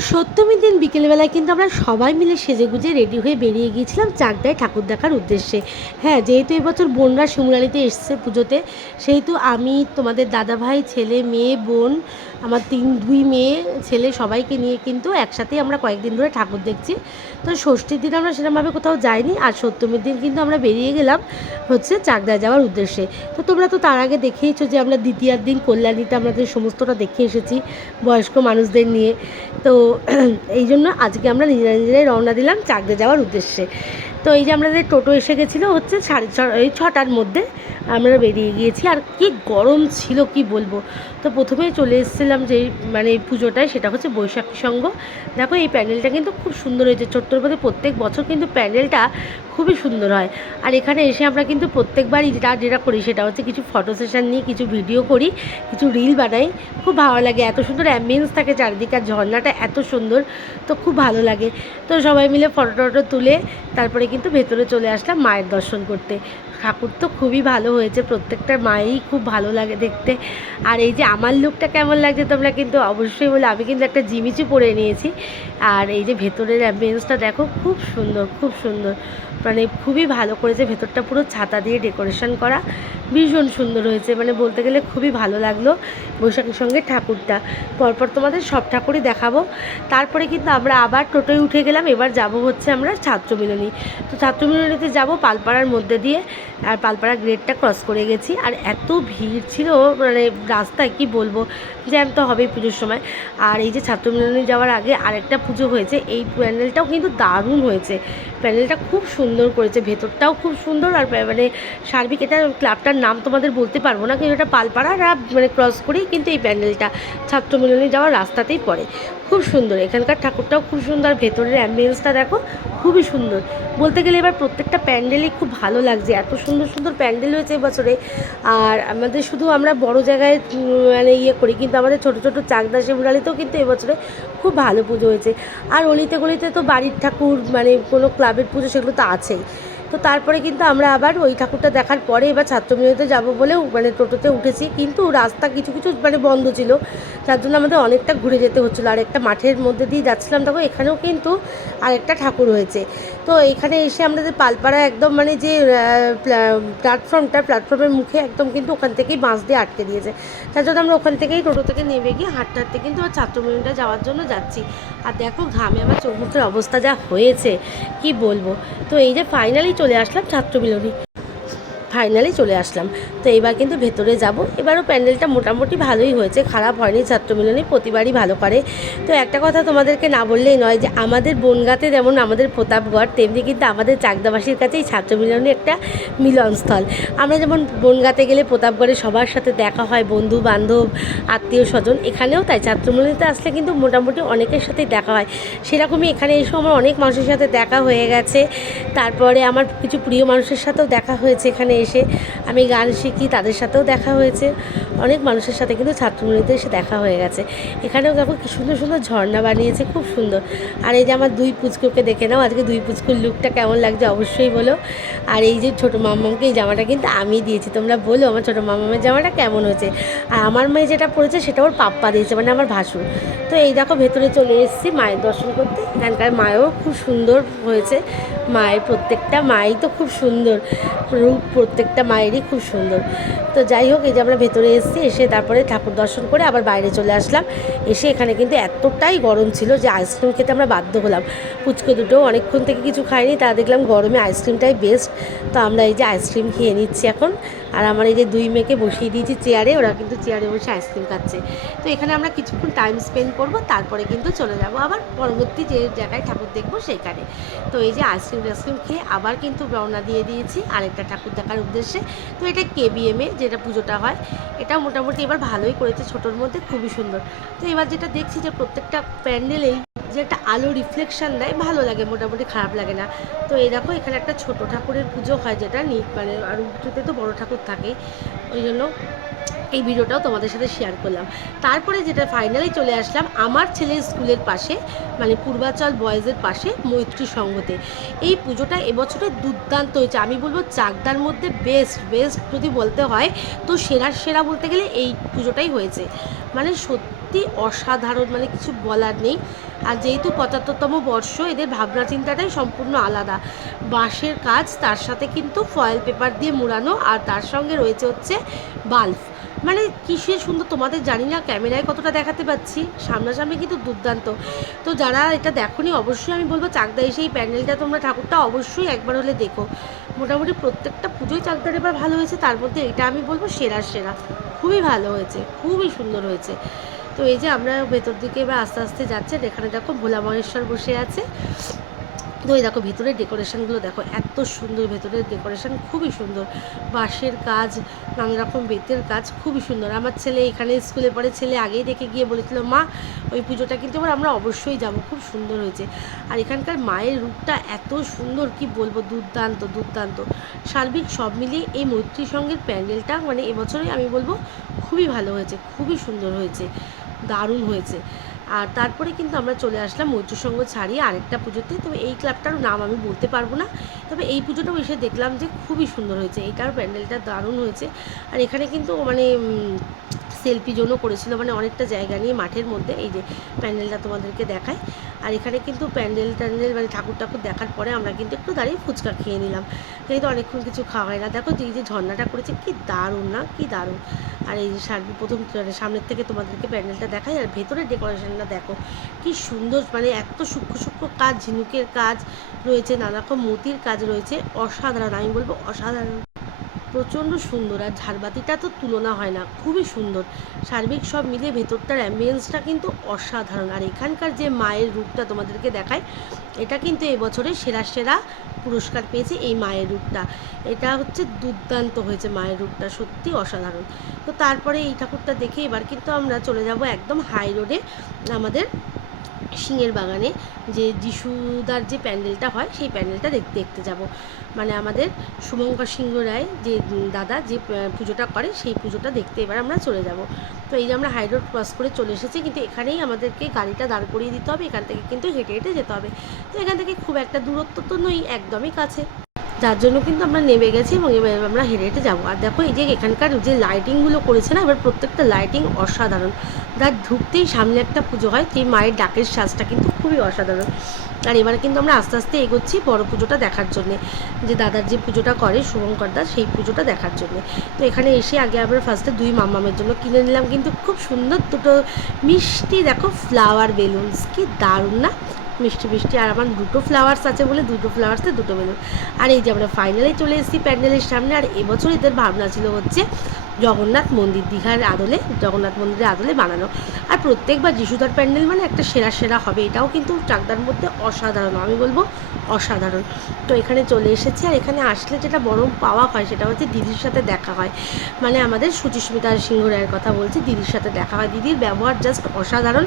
সপ্তমীর দিন বিকেলবেলায় কিন্তু আমরা সবাই মিলে সেজে গুজে রেডি হয়ে বেরিয়ে গিয়েছিলাম চাকদায় ঠাকুর দেখার উদ্দেশ্যে। হ্যাঁ যেহেতু এবছর বোনরা শিমুরালিতে এসছে পুজোতে, সেহেতু আমি তোমাদের দাদাভাই, ছেলে, মেয়ে, বোন আমার তিন, দুই মেয়ে, ছেলে সবাইকে নিয়ে কিন্তু একসাথেই আমরা কয়েকদিন ধরে ঠাকুর দেখছি। তো ষষ্ঠীর দিন আমরা সেরকমভাবে কোথাও যাইনি, আর সপ্তমীর দিন কিন্তু আমরা বেরিয়ে গেলাম হচ্ছে চাকদায় যাওয়ার উদ্দেশ্যে। তো তোমরা তো তার আগে দেখেইছো যে আমরা দ্বিতীয়ার দিন কল্যাণীতে আমাদের সমস্তটা দেখে এসেছি বয়স্ক মানুষদের নিয়ে। তো এই জন্য আজকে আমরা নিজেরা নিজেরাই রওনা দিলাম চাকদে যাওয়ার উদ্দেশ্যে। তো এই যে আমাদের টোটো এসে গেছিল হচ্ছে সাড়ে ছ এই ছটার মধ্যে আমরা বেরিয়ে গিয়েছি। আর কি গরম ছিল কি বলব? তো প্রথমেই চলে এসেছিলাম যে মানে পুজোটায়, সেটা হচ্ছে বৈশাখী সঙ্গ দেখো এই প্যান্ডেলটা কিন্তু খুব সুন্দর হয়েছে। ছোট্টর প্রত্যেক বছর কিন্তু প্যান্ডেলটা খুবই সুন্দর হয়। আর এখানে এসে আমরা কিন্তু প্রত্যেকবারই যেটা যেটা করি সেটা হচ্ছে কিছু ফটো সেশন নিই, কিছু ভিডিও করি, কিছু রিল বানাই। খুব ভালো লাগে। এত সুন্দর অ্যাম্বিয়েন্স থাকে চারিদিকে আর ঝর্ণাটা এত সুন্দর, তো খুব ভালো লাগে। তো সবাই মিলে ফটো টটো তুলে, তারপরে কিন্তু ভেতরে চলে আসলাম মায়ের দর্শন করতে। ঠাকুর তো খুবই ভালো হয়েছে, প্রত্যেকটা মায়েই খুব ভালো লাগে দেখতে। আর এই যে আমার লুকটা কেমন লাগছে তোমরা কিন্তু অবশ্যই বলে, আমি কিন্তু একটা জিমিচি পরে নিয়েছি। আর এই যে ভেতরের অ্যাম্বিয়েন্সটা দেখো, খুব সুন্দর খুব সুন্দর। মানে খুবই ভালো করেছে। ভেতরটা পুরো ছাতা দিয়ে ডেকোরেশন করা। ভীষণ সুন্দর হয়েছে। মানে বলতে গেলে খুবই ভালো লাগল বৈশাখীর সঙ্গে ঠাকুরটা। পরপর তোমাদের সব ঠাকুরই দেখাবো। তারপরে কিন্তু আমরা আবার টোটোয় উঠে গেলাম। এবার যাব হচ্ছে আমরা ছাত্রমিলনী। তো ছাত্র ছাত্রমিলনীতে যাব পালপাড়ার মধ্যে দিয়ে। আর পালপাড়া গ্রেডটা ক্রস করে গেছি। আর এত ভিড় ছিল মানে রাস্তায় কি বলব? জ্যাম তো হবেই পুজোর সময়। আর এই যে ছাত্রমিলনী যাওয়ার আগে আরেকটা পুজো হয়েছে। এই প্যান্ডেলটাও কিন্তু দারুণ হয়েছে। প্যান্ডেলটা খুব সুন্দর করেছে। ভেতরটাও খুব সুন্দর আর মানে সার্বিক এটা ক্লাবটার নাম তোমাদের বলতে পারব না, কিন্তু এটা পালপাড়া মানে ক্রস করেই কিন্তু এই প্যান্ডেলটা ছাত্রমিলনী যাওয়ার রাস্তাতেই পড়ে। খুব সুন্দর, এখানকার ঠাকুরটাও খুব সুন্দর ভেতরের অ্যাম্বিয়েন্সটা দেখো, খুবই সুন্দর। বলতে গেলে এবার প্রত্যেকটা প্যান্ডেলই খুব ভালো লাগছে, এত সুন্দর সুন্দর প্যান্ডেল হয়েছে এবছরে আর আমাদের শুধু আমরা বড় জায়গায় মানে ইয়ে করি, কিন্তু আমাদের ছোটো ছোটো চাকদা শিবরালিতেও কিন্তু এবছরে খুব ভালো পুজো হয়েছে। আর অলিতে গলিতে তো বাড়ির ঠাকুর মানে কোনো ক্লাবের পুজো সেগুলো তো আছেই। তো তারপরে কিন্তু আমরা আবার ওই ঠাকুরটা দেখার পরে এবার ছাত্রমিলনীতে যাব বলে মানে টোটোতে উঠেছি। কিন্তু রাস্তা কিছু কিছু মানে বন্ধ ছিল। তার জন্য আমাদের অনেকটা ঘুরে যেতে হচ্ছিল। আর একটা মাঠের মধ্যে দিয়ে যাচ্ছিলাম। তখন এখানেও কিন্তু আরেকটা ঠাকুর হয়েছে। তো এখানে এসে আমাদের পালপাড়া একদম মানে যে প্ল্যাটফর্মটা প্ল্যাটফর্মের মুখে একদম কিন্তু ওখান থেকেই বাঁশ দিয়ে আটকে দিয়েছে। তার জন্য আমরা ওখান থেকেই টোটো থেকে নেমে গিয়ে হাঁটতে হাঁটতে কিন্তু আবার ছাত্রমিলনটা যাওয়ার জন্য যাচ্ছি। আর দেখো ঘামে আমার চোখ মুখের অবস্থা যা হয়েছে, কি বলব? তো এই যে ফাইনালি চলে আসলাম ছাত্রমিলনী ফাইনালি চলে আসলাম। তো এবার কিন্তু ভেতরে যাব। এবারও প্যান্ডেলটা মোটামুটি ভালোই হয়েছে, খারাপ হয়নি ছাত্রমিলনী প্রতিবারই ভালো করে। তো একটা কথা তোমাদেরকে না বললেই নয় যে, আমাদের বনগাতে যেমন আমাদের প্রতাপগড়, তেমনি কিন্তু আমাদের চাকদাবাসীর কাছে এই ছাত্রমিলনী একটা মিলনস্থল। আমরা যেমন বনগাতে গেলে প্রতাপগড়ে সবার সাথে দেখা হয়, বন্ধু, বান্ধব, আত্মীয় স্বজন, এখানেও তাই। ছাত্রমিলনীতে আসলে কিন্তু মোটামুটি অনেকের সাথেই দেখা হয়। সেরকমই এখানে এসেও আমার অনেক মানুষের সাথে দেখা হয়ে গেছে। তারপরে আমার কিছু প্রিয় মানুষের সাথেও দেখা হয়েছে এখানে এসে আমি গান শিখি, তাদের সাথেও দেখা হয়েছে। অনেক মানুষের সাথে কিন্তু ছাত্রমূলীতে এসে দেখা হয়ে গেছে। এখানেও দেখো কি সুন্দর সুন্দর ঝর্ণা বানিয়েছে, খুব সুন্দর। আর এই যে আমার দুই পুচকুকে দেখে নাও, আজকে দুই পুচকুর লুকটা কেমন লাগছে অবশ্যই বলো। আর এই যে ছোটো মামাকে এই জামাটা কিন্তু আমি দিয়েছি, তোমরা বলো আমার ছোটো মামামের জামাটা কেমন হয়েছে। আর আমার মেয়ে যেটা পড়েছে সেটা ওর পাপ্পা দিয়েছে মানে আমার ভাসুর। তো এই দেখো ভেতরে চলে এসেছি মায়ের দর্শন করতে। এখানকার মায়েও খুব সুন্দর হয়েছে। মায়ের প্রত্যেকটা মাই তো খুব সুন্দর। রূপ প্রত্যেকটা মায়েরই খুব সুন্দর। তো যাই হোক, এই যে আমরা ভেতরে এসেছি, এসে তারপরে ঠাকুর দর্শন করে আবার বাইরে চলে আসলাম। এসে এখানে কিন্তু এতটাই গরম ছিল যে আইসক্রিম খেতে আমরা বাধ্য হলাম। পুচকো দুটো অনেকক্ষণ থেকে কিছু খাইনি তা দেখলাম গরমে আইসক্রিমটাই বেস্ট তো আমরা এই যে আইসক্রিম খেয়ে নিচ্ছি এখন। আর আমার এই যে দুই মেয়েকে বসিয়ে দিয়েছি চেয়ারে, ওরা কিন্তু চেয়ারে বসে আইসক্রিম খাচ্ছে। তো এখানে আমরা কিছুক্ষণ টাইম স্পেন্ড করব, তারপরে কিন্তু চলে যাব আবার পরবর্তী যে জায়গায় ঠাকুর দেখব সেইখানে। তো এই যে আইসক্রিম টাইসক্রিম খেয়ে আবার কিন্তু রওনা দিয়ে দিয়েছি আরেকটা ঠাকুর দেখার উদ্দেশ্যে। তো এটা কেবিএমে যেটা পুজোটা হয়, এটা মোটামুটি এবার ভালোই করেছে ছোটোর মধ্যে, খুবই সুন্দর। তো এবার যেটা দেখছি যে প্রত্যেকটা প্যান্ডেলেই যে একটা আলো রিফ্লেকশান দেয়, ভালো লাগে, মোটামুটি খারাপ লাগে না। তো এই দেখো, এখানে একটা ছোট ঠাকুরের পুজো হয় যেটা, নি মানে আর উঁচুতে তো বড় ঠাকুর থাকে। ওই জন্য এই ভিডিওটাও তোমাদের সাথে শেয়ার করলাম। তারপরে যেটা ফাইনালি চলে আসলাম, আমার ছেলের স্কুলের পাশে মানে পূর্বাচল বয়েজের পাশে মৈত্রী সংঘতে এই পুজোটা এবছরে দুর্দান্ত হয়েছে। আমি বলব চাকদার মধ্যে বেস্ট বেস্ট যদি বলতে হয়, তো সেরা সেরা বলতে গেলে এই পুজোটাই হয়েছে। মানে সত্যি সত্যি অসাধারণ মানে কিছু বলার নেই। আর যেহেতু পঁচাত্তরতম বর্ষ, এদের ভাবনা চিন্তাটাই সম্পূর্ণ আলাদা। বাঁশের কাজ তার সাথে কিন্তু ফয়েল পেপার দিয়ে মুড়ানো আর তার সঙ্গে রয়েছে হচ্ছে বাল্ব। মানে কিসে সুন্দর, তোমাদের জানি না ক্যামেরায় কতটা দেখাতে পাচ্ছি, সামনাসামনি কিন্তু দুর্দান্ত। তো যারা এটা দেখোনি, অবশ্যই আমি বলব চাকদা এসে এই প্যান্ডেলটা তোমরা ঠাকুরটা অবশ্যই একবার হলে দেখো। মোটামুটি প্রত্যেকটা পুজোই চাকদার এবার ভালো হয়েছে, তার মধ্যে এটা আমি বলব সেরা সেরা। খুবই ভালো হয়েছে, খুবই সুন্দর হয়েছে। তো এই যে আমরা ভেতর দিকে এবার আস্তে আস্তে যাচ্ছেন এখানে দেখো ভোলা মহেশ্বর বসে আছে। তো এই দেখো ভেতরের ডেকোরেশনগুলো দেখো, এত সুন্দর ভেতরের ডেকোরেশন খুবই সুন্দর। বাঁশের কাজ নানা রকম বেতের কাজ, খুবই সুন্দর। আমার ছেলে এখানে স্কুলে পড়ে, ছেলে আগেই দেখে গিয়ে বলেছিল, মা, ওই পুজোটা কিন্তু এবার আমরা অবশ্যই যাব, খুব সুন্দর হয়েছে। আর এখানকার মায়ের রূপটা এত সুন্দর, কি বলব, দুর্দান্ত দুর্দান্ত। সার্বিক সব মিলিয়ে এই মৈত্রী সঙ্গের প্যান্ডেলটা মানে এবছরে আমি বলব, খুবই ভালো হয়েছে, খুবই সুন্দর হয়েছে। দারুণ হয়েছে। আর তারপরে কিন্তু আমরা চলে আসলাম মৈত্রসঙ্গ ছাড়িয়ে আরেকটা পুজোতে। তবে এই ক্লাবটারও নাম আমি বলতে পারব না। তবে এই পুজোটাও এসে দেখলাম যে খুবই সুন্দর হয়েছে। এইটার প্যান্ডেলটা দারুণ হয়েছে। আর এখানে কিন্তু মানে সেলফি জোনও করেছিল মানে অনেকটা জায়গা নিয়ে মাঠের মধ্যে, এই যে প্যান্ডেলটা তোমাদেরকে দেখায়। আর এখানে কিন্তু প্যান্ডেল ট্যান্ডেল মানে ঠাকুর ঠাকুর দেখার পরে আমরা কিন্তু একটু দাঁড়িয়ে ফুচকা খেয়ে নিলাম। কিন্তু অনেকক্ষণ কিছু খাওয়া হয় না। দেখো এই যে ঝর্ণাটা করেছে, কি দারুণ না, কি দারুণ। আর এই যে সার্বি প্রথম মানে সামনের থেকে তোমাদেরকে প্যান্ডেলটা দেখায় আর ভেতরের ডেকোরেশনটা দেখো, কি সুন্দর মানে এত সূক্ষ্ম সূক্ষ্ম কাজ, ঝিনুকের কাজ রয়েছে, নানা রকম মতির কাজ রয়েছে, অসাধারণ, আমি বলব অসাধারণ। প্রচণ্ড সুন্দর আর ঝাড়বাতিটা তো তুলনা হয় না, খুবই সুন্দর। সার্বিক সব মিলে ভেতরটার অ্যাম্বিয়েন্সটা কিন্তু অসাধারণ। আর এখানকার যে মায়ের রূপটা তোমাদেরকে দেখায় এটা কিন্তু এবছরের সেরা সেরা পুরস্কার পেয়েছে এই মায়ের রূপটা। এটা হচ্ছে দুর্দান্ত হয়েছে মায়ের রূপটা, সত্যি অসাধারণ। তো তারপরে এই ঠাকুরটা দেখে এবার কিন্তু আমরা চলে যাব একদম হাই রোডে আমাদের সিংয়ের বাগানে যে যিশুদার যে প্যান্ডেলটা হয়, সেই প্যান্ডেলটা দেখতে দেখতে যাব। মানে আমাদের শুভঙ্কর সিংহ রায় যে দাদা যে পুজোটা করে, সেই পুজোটা দেখতে এবার আমরা চলে যাব। তো এই যে আমরা হাই রোড ক্রস করে চলে এসেছি, কিন্তু এখানেই আমাদেরকে গাড়িটা দাঁড় করিয়ে দিতে হবে। এখান থেকে কিন্তু হেঁটে হেঁটে যেতে হবে। তো এখান থেকে খুব একটা দূরত্ব তো নই একদমই কাছে। যার জন্য কিন্তু আমরা নেমে গেছি এবং এবার আমরা হেঁটে হেঁটে যাব। আর দেখো, এই যে এখানকার যে লাইটিংগুলো করেছে না, এবার প্রত্যেকটা লাইটিং অসাধারণ। তার ঢুকতেই সামনে একটা পুজো হয়, সেই মায়ের ডাকের সাজটা কিন্তু খুবই অসাধারণ। আর এবারে কিন্তু আমরা আস্তে আস্তে এগোচ্ছি বড় পুজোটা দেখার জন্যে, যে দাদার যে পুজোটা করে শুভঙ্কর দাস সেই পুজোটা দেখার জন্যে। তো এখানে এসে আগে আমরা ফার্স্টে দুই মামামের জন্য কিনে নিলাম, কিন্তু খুব সুন্দর দুটো মিষ্টি, দেখো ফ্লাওয়ার বেলুনস কি দারুণ না? মিষ্টি মিষ্টি, আর আমার দুটো ফ্লাওয়ার্স আছে বলে দুটো ফ্লাওয়ার্সে দুটো বেলুন। আর এই যে আমরা ফাইনালে চলে এসেছি প্যান্ডেলের সামনে, আর এবছর এদের ভাবনা ছিল হচ্ছে জগন্নাথ মন্দির দীঘার আদলে, জগন্নাথ মন্দিরের আদলে বানানো। আর প্রত্যেকবার যিশুদার প্যান্ডেল মানে একটা সেরা সেরা হবে, এটাও কিন্তু চাকদার মধ্যে অসাধারণ, আমি বলব অসাধারণ। তো এখানে চলে এসেছি আর এখানে আসলে যেটা বড় পাওয়া হয় সেটা হচ্ছে দিদির সাথে দেখা হয়। মানে আমাদের সুচিস্মিতা সিংহ রায়ের কথা বলছি, দিদির সাথে দেখা হয়। দিদির ব্যবহার জাস্ট অসাধারণ।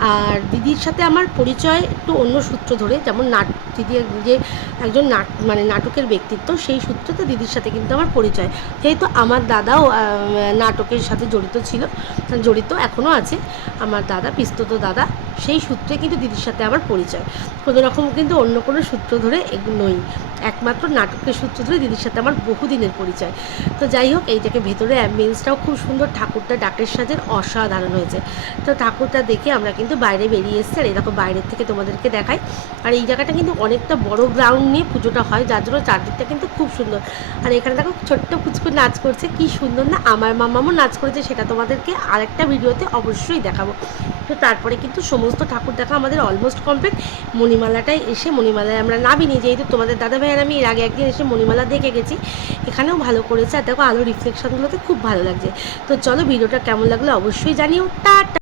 আর দিদির সাথে আমার পরিচয় একটু অন্য সূত্র ধরে, যেমন নাট দিদি যে একজন নাট মানে নাটকের ব্যক্তিত্ব, সেই সূত্রতে দিদির সাথে কিন্তু আমার পরিচয়। যেহেতু আমার দাদাও নাটকের সাথে জড়িত ছিল, জড়িত এখনও আছে। আমার দাদা, পিস্তত দাদা, সেই সূত্রে কিন্তু দিদির সাথে আমার পরিচয়। কোনো রকম কিন্তু অন্য কোনো সূত্র ধরে নই। একমাত্র নাটকের সূত্র ধরে দিদির সাথে আমার বহুদিনের পরিচয়। তো যাই হোক, এইটাকে ভেতরে অ্যাম্বিয়েন্সটাও খুব সুন্দর, ঠাকুরটা ডাকের সাজের অসাধারণ হয়েছে। তো ঠাকুরটা দেখে আমরা কিন্তু বাইরে বেরিয়ে এসেছি, আর এরকম বাইরের থেকে তোমাদেরকে দেখাই। আর এই জায়গাটা কিন্তু অনেকটা বড় গ্রাউন্ড নিয়ে পুজোটা হয়, যার জন্য চারদিকটা কিন্তু খুব সুন্দর। আর এখানে দেখো ছোট্ট পুচকু নাচ করছে, কি সুন্দর না? আমার মামামও নাচ করেছে, সেটা তোমাদেরকে আরেকটা ভিডিওতে অবশ্যই দেখাবো। তো তারপরে কিন্তু সমস্ত ঠাকুর দেখা আমাদের অলমোস্ট কমপ্লিট মণিমালাটায় এসে মণিমালায় আমরা নামিনি, যেহেতু তোমাদের দাদা ভাইয়ের আমি এর আগে একদিন এসে মণিমালা দেখে গেছি। এখানেও ভালো করেছে। আর দেখো, আলো রিফ্লেকশনগুলোতে খুব ভালো লাগছে। তো চলো, ভিডিওটা কেমন লাগল অবশ্যই জানিও। টাটা!